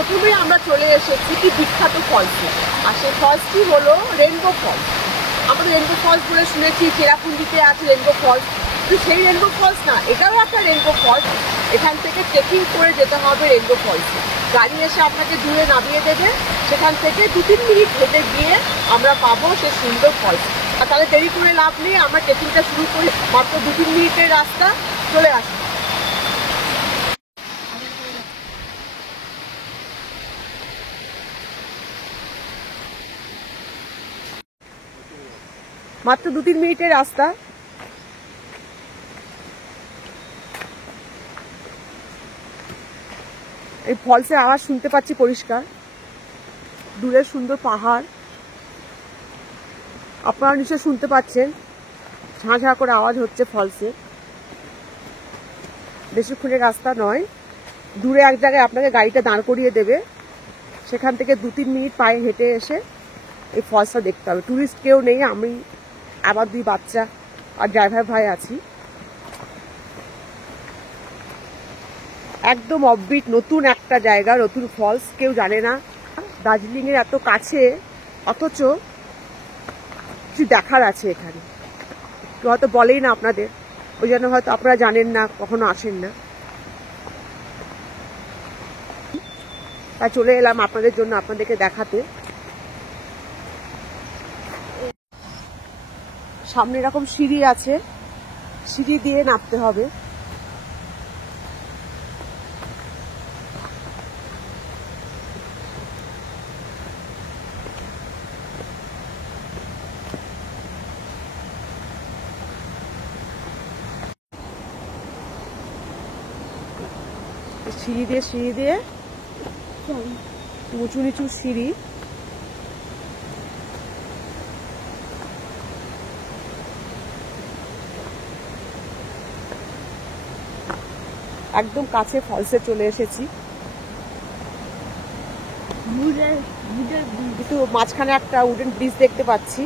প্রথমেই আমরা চলে এসেছি কি বিখ্যাত ফলসে, আর সেই ফলসটি হলো রেনবো ফলস। আমরা রেনবো ফলস বলে শুনেছি, চেরাপুঞ্জিতে আছে রেনবো ফলস, কিন্তু সেই রেনবো ফলস না, এটাও একটা রেনবো ফলস। এখান থেকে ট্রেকিং করে যেতে হবে রেনবো ফলসে। গাড়ি এসে আপনাকে দূরে নামিয়ে দেবে, সেখান থেকে 2-3 মিনিট হেঁটে গিয়ে আমরা পাবো সেই সুন্দর ফলস। আর তাহলে দেরি করে লাভ নেই, আমরা ট্রেকিংটা শুরু করি। মাত্র 2-3 মিনিটের রাস্তা, চলে আসি। মাত্র 2-3 মিনিটের রাস্তা। এই ফলসের আওয়াজ শুনতে পাচ্ছি পরিষ্কার, দূরে সুন্দর পাহাড় আপনারা নিশ্চয় শুনতে পাচ্ছেন, ঝাঁ ঝাঁ করে আওয়াজ হচ্ছে ফলসে। বেশিক্ষণের রাস্তা নয়, দূরে এক জায়গায় আপনাকে গাড়িটা দাঁড় করিয়ে দেবে, সেখান থেকে 2-3 মিনিট পায়ে হেঁটে এসে এই ফলসটা দেখতে হবে। টুরিস্ট কেউ নেই, আমি আবার 2 বাচ্চা আর ড্রাইভার ভাই আছি। একদম অফবিট, নতুন একটা জায়গা, নতুন ফলস, কেউ জানে না। দার্জিলিং এর এত কাছে, অথচ কিছু দেখার আছে এখানে, কেউ হয়তো বলেই না আপনাদের, ওই জন্য হয়তো আপনারা জানেন না, কখনো আসেন না। তাই চলে এলাম আপনাদের জন্য, আপনাদেরকে দেখাতে। সামনে এরকম সিঁড়ি আছে, সিঁড়ি দিয়ে নামতে হবে। সিঁড়ি দিয়ে উঁচু নিচু সিঁড়ি। একদম কাছে ফলসে চলে এসেছি, কিন্তু মাঝখানে একটা উডেন ব্রিজ দেখতে পাচ্ছি।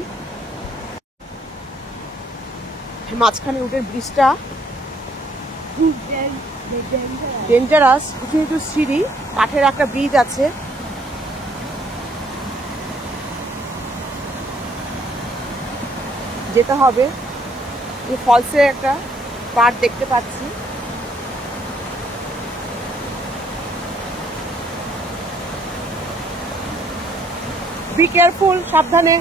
মাঝখানে উডেন ব্রিজটা ডেঞ্জারাস, উঁচু নিচু সিঁড়ি, কাঠের একটা ব্রিজ আছে। যেতে হবে। এই ফলসে একটা পার্ক দেখতে পাচ্ছি। বি কেয়ারফুল, সাবধানে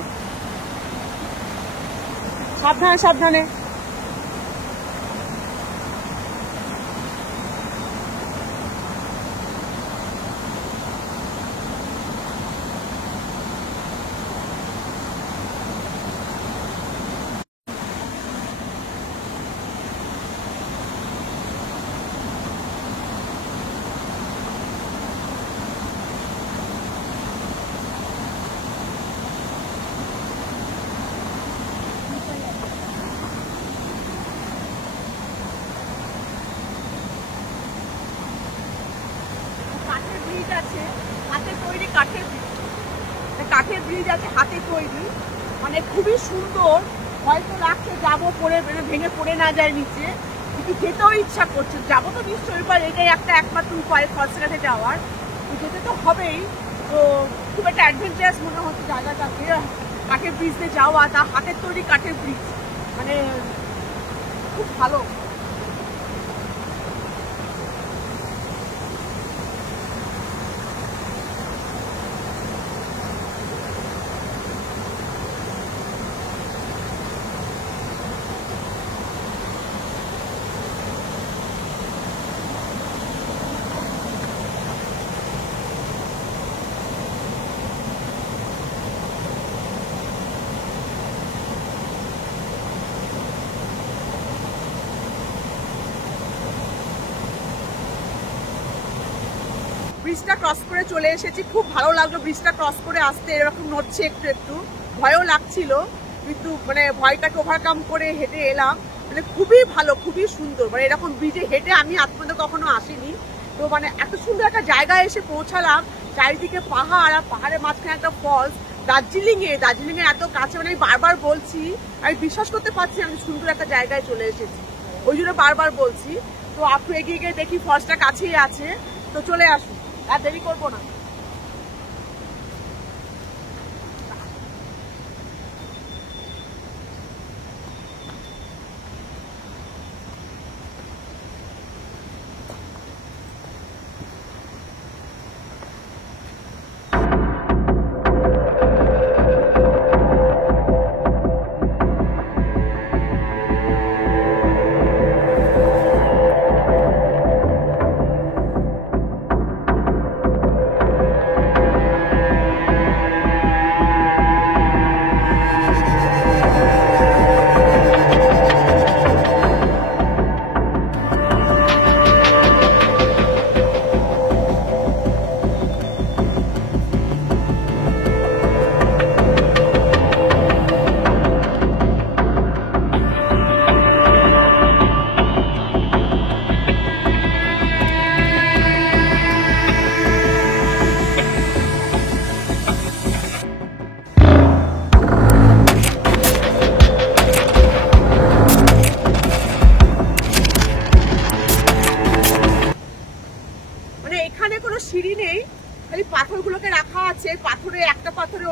সাবধানে সাবধানে। কাঠের ব্রিজ আছে, হাতে তৈরি, মানে খুবই সুন্দর। হয়তো লাগছে যাবো, পড়ে ভেঙে পড়ে না যায় নিচে, কিন্তু যেতেও ইচ্ছা করছে। যাবো তো নিশ্চয়ই, পারে এটাই একটা একমাত্র উপায় ফলসের কাছে যাওয়ার, যেতে তো হবেই। তো খুব একটা অ্যাডভেঞ্চারাস মনে হচ্ছে জায়গাটাকে, কাঠের ব্রিজ দিয়ে যাওয়া, তা হাতের তৈরি কাঠের ব্রিজ, মানে খুব ভালো। ব্রিজটা ক্রস করে চলে এসেছি, খুব ভালো লাগলো ব্রিজটা ক্রস করে আসতে। এরকম নড়ছে একটু একটু, ভয়ও লাগছিল, কিন্তু মানে ভয়টাকে ওভারকাম করে হেঁটে এলাম। মানে খুবই ভালো, খুবই সুন্দর। মানে এরকম ব্রিজে হেঁটে আমি আজ পর্যন্ত কখনো আসিনি। তো মানে এত সুন্দর একটা জায়গায় এসে পৌঁছালাম, চারিদিকে পাহাড়, আর পাহাড়ের মাঝখানে একটা ফলস। দার্জিলিং এর এত কাছে, মানে আমি বারবার বলছি, আমি বিশ্বাস করতে পারছি আমি সুন্দর একটা জায়গায় চলে এসেছি, ওই জন্য বারবার বলছি। তো একটু এগিয়ে গিয়ে দেখি ফলসটা কাছেই আছে, তো চলে আসুন, আর দেরি করবো না।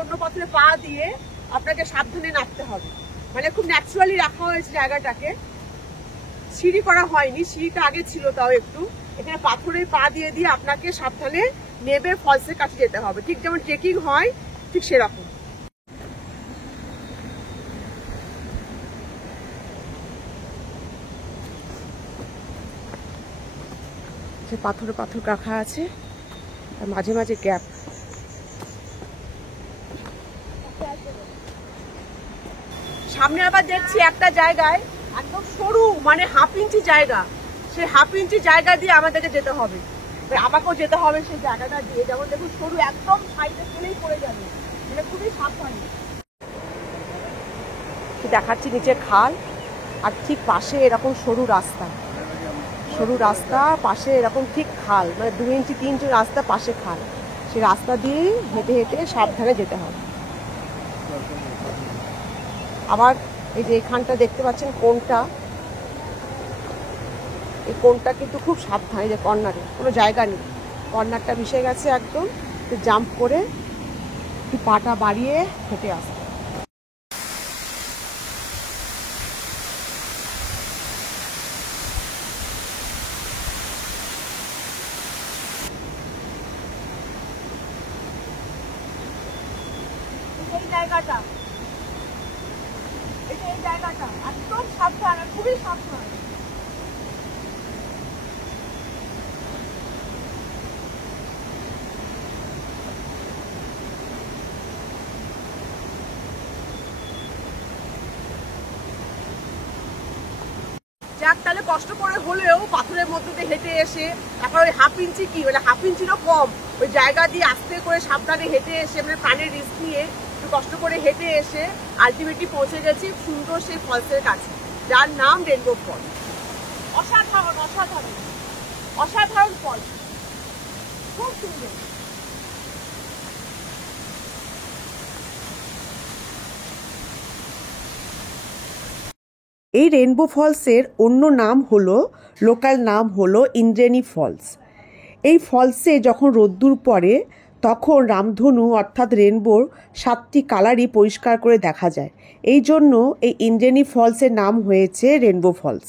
অন্য পাথরে পা দিয়ে আপনাকে সাবধানে নামতে হবে। মানে খুব ন্যাচারালি রাখা হয়েছে জায়গাটাকে, সিঁড়ি করা হয়নি, সিঁড়িটা আগে ছিল তাও একটু। এখানে পাথরে পা দিয়ে দিয়ে আপনাকে সাবধানে নেবে ফলসের কাছে যেতে হবে, ঠিক যেমন ট্রেকিং হয় ঠিক সেরকম। পাথরে পাথর রাখা আছে, মাঝে মাঝে গ্যাপ। সামনে আবার দেখছি একটা জায়গায় একদম সরু, মানে 1/2 ইঞ্চি জায়গা, সেই 1/2 ইঞ্চি জায়গা দিয়ে আমাদেরকে যেতে হবে, আমাকেও যেতে হবে সেই জায়গাটা দিয়ে। যেমন দেখুন সরু, একদম সাইডে ফেলেই পড়ে যাবে, মানে খুবই সাবধানে। দেখাচ্ছি নিচে খাল, আর ঠিক পাশে এরকম সরু রাস্তা, সরু রাস্তা পাশে এরকম ঠিক খাল, মানে 2 ইঞ্চি 3 ইঞ্চি রাস্তা, পাশে খাল। সেই রাস্তা দিয়ে হেঁটে হেঁটে সাবধানে যেতে হবে। আবার এই যে এখানটা দেখতে পাচ্ছেন কোনটা, এই কোনটা কিন্তু খুব সাবধানে, যে কর্নারে কোনো জায়গা নেই, কর্নারটা মিশে গেছে একদম, জাম্প করে পাটা বাড়িয়ে হেঁটে আসতে। এই জায়গাটা, এই জায়গাটা একদম সাবধান, খুবই সাবধান। যাক, তাহলে কষ্ট করে হলেও পাথরের মধ্যে দিয়ে হেঁটে এসে, এখন ওই 1/2 ইঞ্চি কি, মানে 1/2 ইঞ্চিরও কম, ওই জায়গা দিয়ে আস্তে করে সাবধানে হেঁটে এসে, মানে প্রাণের রিস্ক নিয়ে একটু কষ্ট করে হেঁটে এসে আলটিমেটলি পৌঁছে গেছি সুন্দর সেই ফলসের কাছে, যার নাম রেনবো ফলস। অসাধারণ অসাধারণ অসাধারণ ফলস, খুব সুন্দর। এই রেনবো ফলসের অন্য নাম হলো, লোকাল নাম হলো ইন্দ্রেণী ফলস। এই ফলসে যখন রোদ্দুর পড়ে তখন রামধনু অর্থাৎ রেনবোর 7টি কালারই পরিষ্কার করে দেখা যায়। এই জন্য এই ইন্দ্রেণী ফলসের নাম হয়েছে রেনবো ফলস।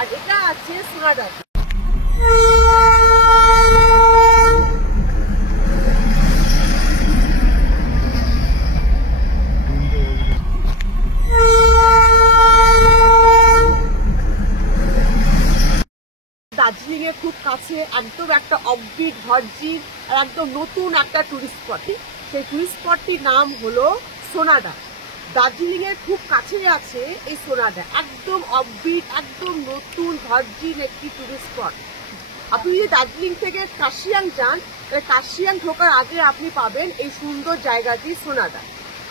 আর এটা আছে সোনাডা। দার্জিলিং এর খুব কাছে, একদম একটা অফবিট ভার্জিন আর একদম নতুন একটা টুরিস্ট স্পট। সেই টুরিস্ট স্পটটির নাম হলো সোনাডা। দার্জিলিং এর খুব কাছে আছে এই সোনাডা, একদম অফবিট, একদম নতুন ভার্জিন একটি টুরিস্ট স্পট। আপনি যদি দার্জিলিং থেকে কার্শিয়াং যান, তাহলে কার্শিয়াং ঢোকার আগে আপনি পাবেন এই সুন্দর জায়গাটি সোনাডা।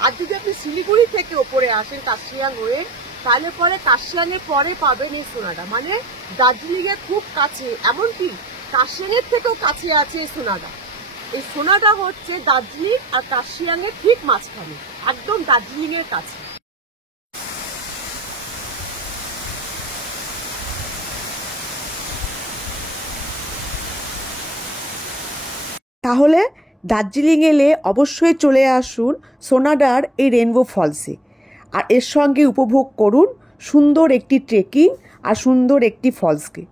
আর যদি আপনি শিলিগুড়ি থেকে ওপরে আসেন কার্শিয়াং হয়ে, তাহলে পরে কার্শিয়াংয়ের পরে পাবেন এই সোনাডা। মানে দার্জিলিং এর খুব কাছে, এমনকি কার্শিয়াং এর থেকেও কাছে আছে এই সোনাডা। এই সোনাডা হচ্ছে দার্জিলিং আর কার্শিয়াং এর ঠিক মাঝখানে, একদম দার্জিলিং এর কাছে। তাহলে দার্জিলিং এলে অবশ্যই চলে আসুন সোনাডার এই রেনবো ফলসে, আর এর সঙ্গে উপভোগ করুন সুন্দর একটি ট্রেকিং আর সুন্দর একটি ফলসকে।